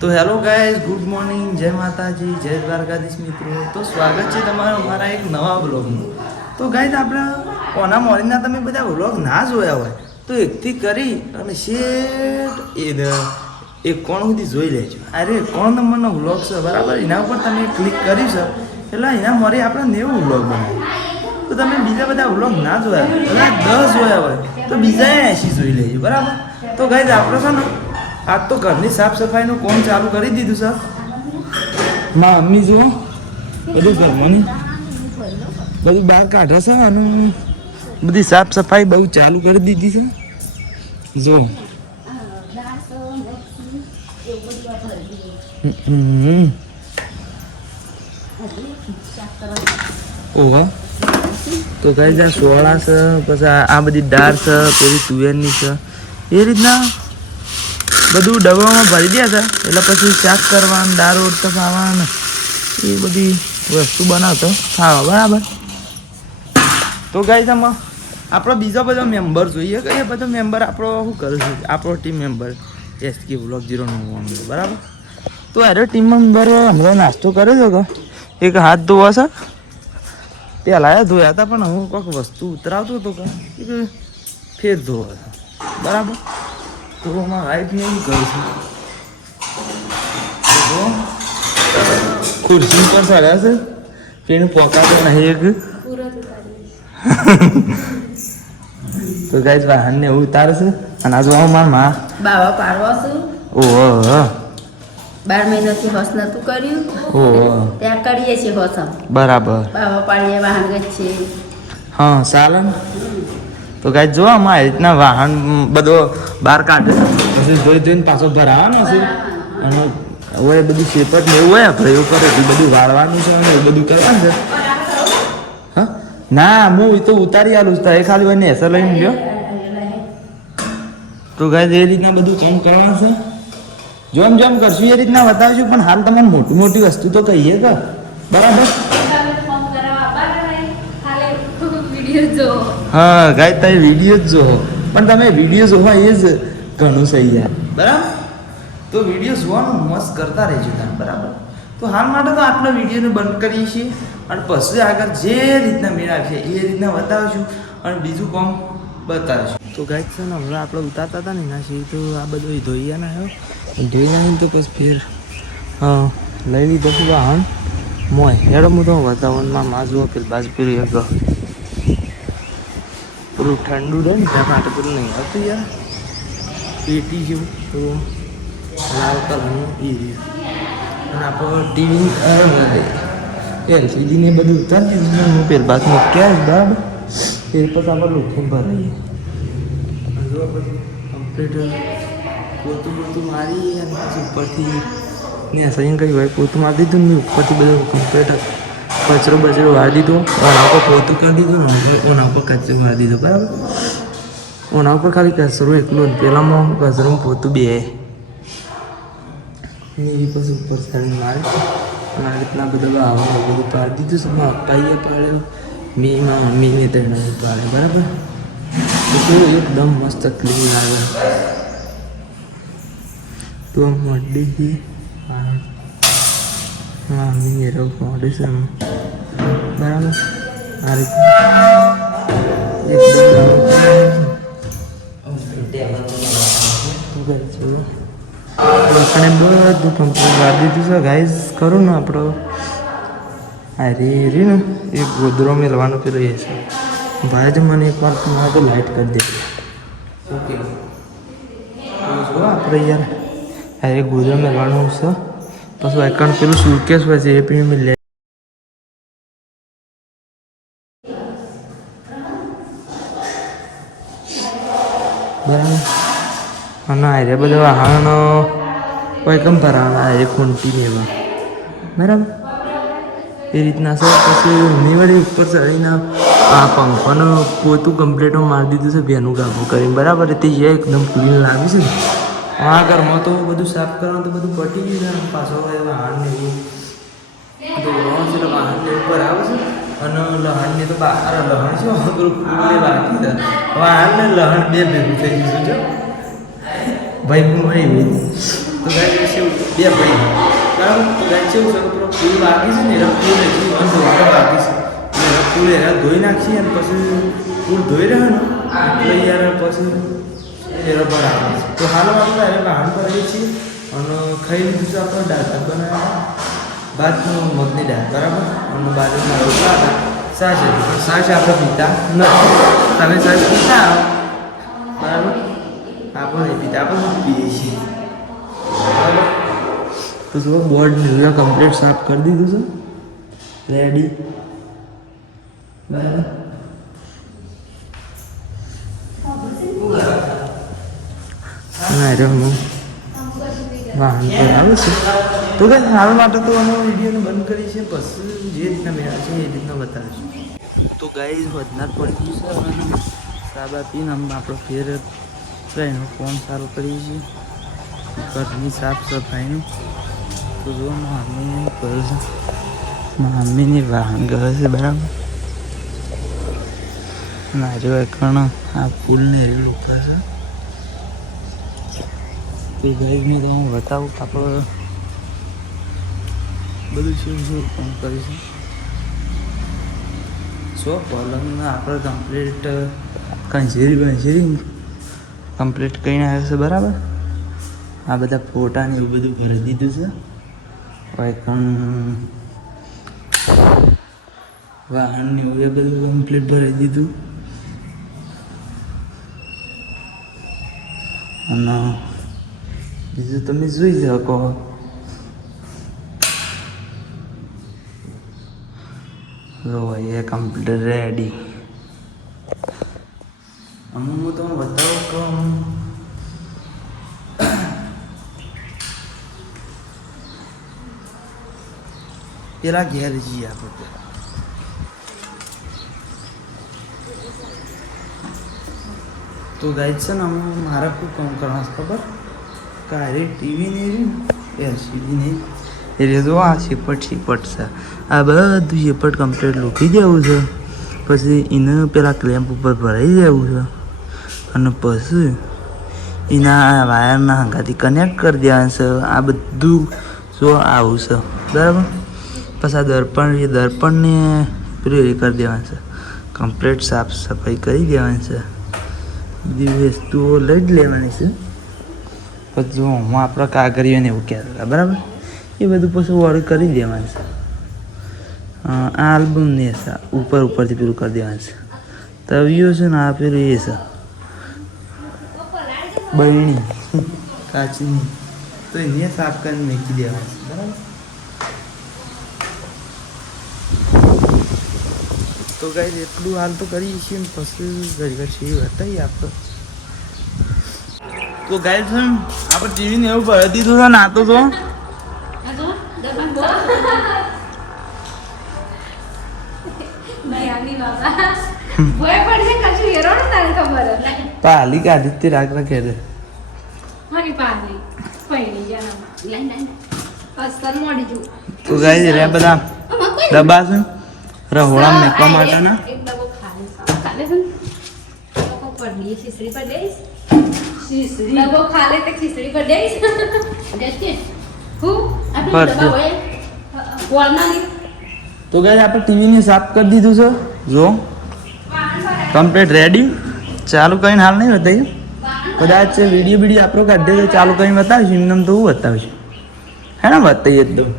તો hello guys, good morning, જય માતાજી, જય દ્વારકાધીશ મિત્રો. તો સ્વાગત છે તમારું અમારા એક નવા વ્લોગનું. તો ગાઈઝ આપણે ઓના મોર્નિંગના તમે બધા વ્લોગ ના જોયા હોય તો એકથી કરી અને શેઠ એ કોણ સુધી જોઈ લેજો. અરે કોણ નંબરનો વ્લોગ છે બરાબર, એના ઉપર તમે ક્લિક કરી છો એટલે એના મોરે આપણે 90 વ્લોગ બનાવ્યું. તો તમે બીજા બધા વ્લોગ ના જોયા બધા 10 જોયા હોય તો બીજા 80 જોઈ લેજો બરાબર. તો ગાઈઝ આપણે છે ને આજ તો ઘરની સાફ સફાઈનું કામ ચાલુ કરી દીધું સર. ના મમ્મી જુઓ બધું ઘરમાંની બધું બહાર કાઢે છે અને બધી સાફ સફાઈ બહુ ચાલુ કરી દીધી છે. જો ઓહો. તો ગાઈઝ આ સોળા છે, પછી આ બધી દાળ છે, પેલી તુવેરની છે, એ રીતના બધું ડબ્બામાં ભરી દે છે. એટલે પછી શાક કરવાનું, દાળ ઓળતો ખાવાનું, એ બધી વસ્તુ બનાવતો ખાવા બરાબર. તો ગાઈઝ આમાં આપણો બીજો બધો મેમ્બર જોઈએ કે એ બધો મેમ્બર આપણો શું કરે છે, આપણો ટીમ મેમ્બર SK Vlog 09 બરાબર. તો અરે ટીમ મેમ્બર હમણાં નાસ્તો કર્યો હતો કે એક હાથ ધોવા છે. પહેલાં ધોયા હતા પણ હું કોઈક વસ્તુ ઉતરાવતો હતો કે ફેર ધોવા હતા બરાબર. તો મારા વાઈફને એવું કહું છું ખુરશી પર ચડ્યા છે પેલું પોકાતો નહીં એક. તો ગાઈઝ વાહનને એવું ઉતારશે અને આ જોવા મારા માં બાવા પાડવા છું. ઓહો 12 મહિનાથી હોસ નતું કર્યું. ઓહો ત્યાં કરીએ છીએ હોસ બરાબર. બાવા પાડીએ વાહન છે. હા ચાલે ને. તો ગાઈઝ જો આમાં આવી રીતના વાહન બધો બહાર કાઢે પછી જોઈ જોઈને પાછો ભરાવાનો છે અને હવે બધું શેપટ ને એવું હોય આપણે એવું કરે બધું વાળવાનું છે અને એવું બધું કરવાનું છે. હા ના હું તો ઉતારી આલું છું એ ખાલી હોય ને એસર લઈને લ્યો. તો ગાઈઝ એ રીતના બધું કામ કરવાનું છે. જેમ જેમ કરશું એ રીતના બતાવીશું પણ હાલ તમને મોટી મોટી વસ્તુ તો કહીએ કે બરાબર. હા ગાઈઝ તમે વિડીયો જ જોવો પણ તમે વિડીયો જોવા એ જ ઘણું સહી યાર બરાબર. તો વિડીયો જોવાનું મસ્ત કરતા રહેજો તમે બરાબર. તો હાલ માટે તો આટલો વિડીયોને બંધ કરીએ છીએ અને પછી આગળ જે રીતના મેળવશે એ રીતના બતાવીશું અને બીજું કામ બતાવીશું. તો ગાઈઝ છે ને હમણાં આપણે ઉતારતા હતા ને એના સિવાય તો આ બધું ધોઈ ના આવ્યો ધોઈ નાખીને તો પછી ફેર હા લઈ લીધો છું વાહન મોય હેડો હું તો વાતાવરણમાં માં જુઓ પેલું બાજુ પેલું એક પેલું ઠંડુ રહે ને ત્યાં માટે પેલું નહીં આવતું યાર પેટી જેવું તો લાલ કલરનું એ રહ્યું અને આપણો ટીવી LCD ને બધું ઉતારી દીધું હું પેલ બાદ મૂક્યા બરાબર. ફેર પછી આપણે લોખંડ ભરાઈએ જો પછી કમ્પ્લીટ પોતું મારી અને પછી ઉપરથી ને સહી કહ્યું હોય પોતું મારી દીધું ને ઉપરથી બધું કમ્પ્લીટ કચરો બચરો વાળી દીધો. ઓના ઉપર પોતું કરી દીધું ને ઓના ઉપર કચરો વાળી દીધો બરાબર. ઓના ઉપર ખાલી કચરો એકલો જ પેલામાં કચરો પોતું બે એ પછી ઉપર સાઈડ મારી અને આ રીતના બધા આવવાનું બધું પાડી દીધું છે. અપાઈએ પાડેલું મીમાં મમ્મીને તેને પાડે બરાબર. તો એકદમ મસ્ત ક્લીન આવે તો મડી હા મમ્મી રવ મોડે છે બરાબર. આ રીતે આપણે બધું કમ્પ્લીટ વાળી દીધું છે ગાઈઝ. કરું ને આપણો આ રી ને એક ગોદરો મેળવાનો પેલો એ છે ભાઈ જ મને એક વાર મારે તો લાઇટ કરી દે. ઓકે જો આપણે યાર આ એક ગોદરો મેળવાનું છે પછી એકણ પેલું સુટકેસ હોય છે એ પણ મેં લે બરાબર. અને આ બધા વાહન કોઈ કેમ ભરાવાના એ ખૂંટી ને એવા બરાબર એ રીતના છે. પછી ઊંઘની વળી ઉપર ચડીને આ પંખાનો પોતું કમ્પ્લીટમાં મારી દીધું છે ભેનું કાબુ કરીને બરાબર. તે એકદમ ક્લીન લાગે છે. આ ઘરમાં તો બધું સાફ કરવાનું તો બધું પટી ગયું છે પાછો વાહન ને એવું તો વાહન ઉપર આવે છે અને લહણની તો અરે લહણ શું પેલું ફૂલે બાકી છે વાહન ને લહણ બે ભેગું થઈ જશું જો ભાઈ હું ભાઈ તો ગાય છે બે ભાઈ બરાબર તો ગાય છે પેલો ફૂલ બાકી છે ને એના ફૂલ એટલું ધોવાનું બાકી છે એટલે ફૂલ એના ધોઈ નાખીએ અને પછી ફૂલ ધોઈ રહ્યો ને એટલે યાર પછી એ રબર આવે છે તો હાલ આપણે હવે વાહન પર રહીએ છીએ અને ખાઈ લીધું છે આપણે દાળ ભાત બનાવ્યા ભાતનું મગની દાળ બરાબર અને બાજુના રોટલા હતા સાસ આપણે પીતા નથી તમે સાસ પીતા બરાબર આપણે નહીં પીતા આપણે પીએ છીએ બરાબર તો જો બોર્ડ ને કમ્પ્લીટ સાફ કરી દીધું છે રેડી બરાબર ના રે હું વાહન પર આવે છે તો કે હાલ માટે તો અમે વિડીયોને બંધ કરી છે પછી જે રીતના મેળા છે એ રીતના બતાવીશું તો ગાઈઝ વધનાર પડી ગયું છે અને સાબા પીને આપણો ફેર એનો ફોન સારો કરીએ છીએ ઘરની સાફ સફાઈનું તો જો મમ્મી કરે છે મમ્મીની વાહન કરે છે બરાબર ના જો એકણ આ ફૂલને એવી ઉપર છે તો ગાઈઝને તો હું બતાવું કે આપણે બધું શું કામ કરીશું સો પલંગના આપણે કમ્પ્લીટ કંજેરી કમ્પ્લીટ કરીને આવ્યો છે બરાબર આ બધા ફોટા ને એવું બધું ભરી દીધું છે વાહન ને એવું એ બધું કમ્પ્લીટ ભરી દીધું અને બીજું તમે જોઈ શકો લો એ કમ્પ્લીટ રેડી અમુક હું તમને બતાવું કે પેલા ઘેર જઈએ આપણે તો ગાય છે ને અમુક મારે શું કામ કરવાનું ખબર કારે ટીવી નહીં એલસીડી નહીં એટલે તો આ શેપટ છે આ બધું શેપટ કમ્પ્લીટ લૂકી દેવું છે પછી એને પેલા ક્લેમ્પ ઉપર ભરાઈ દેવું છે અને પછી એના વાયરના હંગાથી કનેક્ટ કરી દેવાનું છે આ બધું જો આવું છે બરાબર પછી આ દર્પણને પેલું એ કરી દેવાનું છે કમ્પ્લીટ સાફ સફાઈ કરી દેવાની છે બધી વસ્તુઓ લઈ જ લેવાની છે પછી જો હું આપણા કાગળીઓને એવું કહેતા હતા બરાબર એ બધું પછી વોર્ડ કરી દેવાનું છે આ આલ્બમને છે ઉપરથી પેલું કરી દેવાનું છે તવિયો છે ને આ પેલું એ છે બરણી કાચની તો એને સાફ કરીને મૂકી દેવાનું છે બરાબર તો ગાઈઝ એટલું હાલ તો કરીએ છીએ ને પછી ઘડી છીએ બતાવીએ આપણે તો ગાઈઝ છે ને આપણે ટીવીને એવું ભરી દીધું છે ને આ તો જો પાલી કાઢી તે રાખ રાખે દે તો ગાઈઝ રે બધા ડબ્બા છે રહોળા મેકવા માટેના તો ગાઈઝ આપણે ટીવીને સાફ કરી દીધું છે જો કમ્પ્લીટ રેડી ચાલુ કરીને હાલ નહીં બતાવીએ કદાચ વિડીયો આપણો કાઢીએ તો ચાલુ કરીને બતાવીશું એમને તો હું બતાવીશું હે ને બતાવીએ એકદમ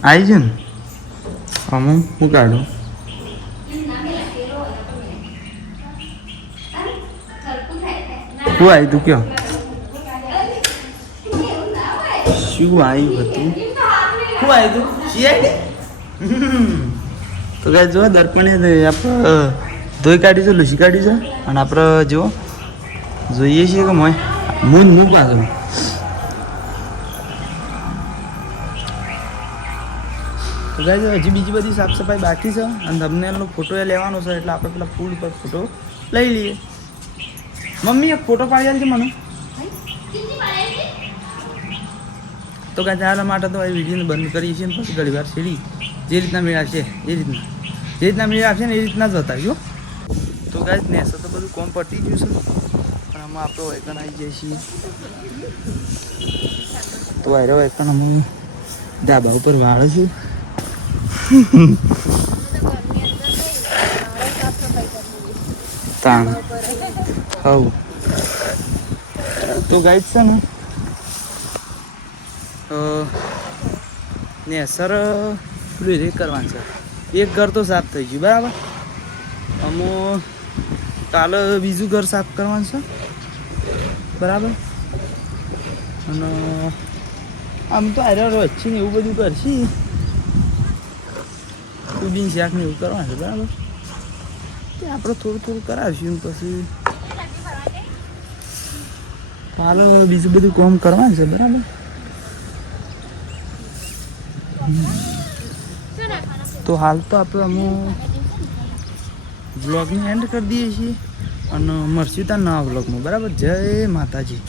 આવી છે ને આમાં હું કાઢું શું આવ્યું તું કયો શું આવ્યું હતું શું આવ્યું તું સીઆઈડી તો કાંઈ જો દર્પણે આપણે ધોઈ કાઢી છે લૂસી કાઢી છે અને આપણે જો જોઈએ છીએ કે મૂન પાછું તો ગાઈઝ હજી બીજી બધી સાફ સફાઈ બાકી છે અને થંબનેલનો ફોટો એ લેવાનો છે એટલે આપણે પેલા ફૂલ પર ફોટો લઈ લઈએ. મમ્મી એક ફોટો પાડી આલજે મને. તો ગાઈઝ આના માટે તો આ વિડીયોને બંધ કરીએ છીએ પછી ઘણી વાર સીડી જે રીતના મેળાશે જે રીતના મેળ આવશે ને એ રીતના જ હતા જો. તો ગાઈઝ નેસો તો બધું કોમ પટી ગયું છે પણ આમાં આપણો વેકન આવી જાય છીએ. તો આરો વેકન હું ધાબા ઉપર વાળું છું. તાણ હવ તો ગાઈડ છે ને સર પેલું એ કરવાનું છે. એક ઘર તો સાફ થઈ ગયું બરાબર. અમો કાલે બીજું ઘર સાફ કરવાનું છે બરાબર. અને આમ તો આરે વચ્ચે ને એવું બધું કરશી કુબીન શાક ને એવું કરવાનું છે બરાબર. તે આપણે થોડું થોડું કરાવીશું પછી કાલે બીજું બધું કામ કરવાનું છે બરાબર. તો હાલ તો આપણે અમે વ્લોગને એન્ડ કરી દઈએ છીએ અને મળશું ત્યાં નવા વ્લોગમાં બરાબર. જય માતાજી.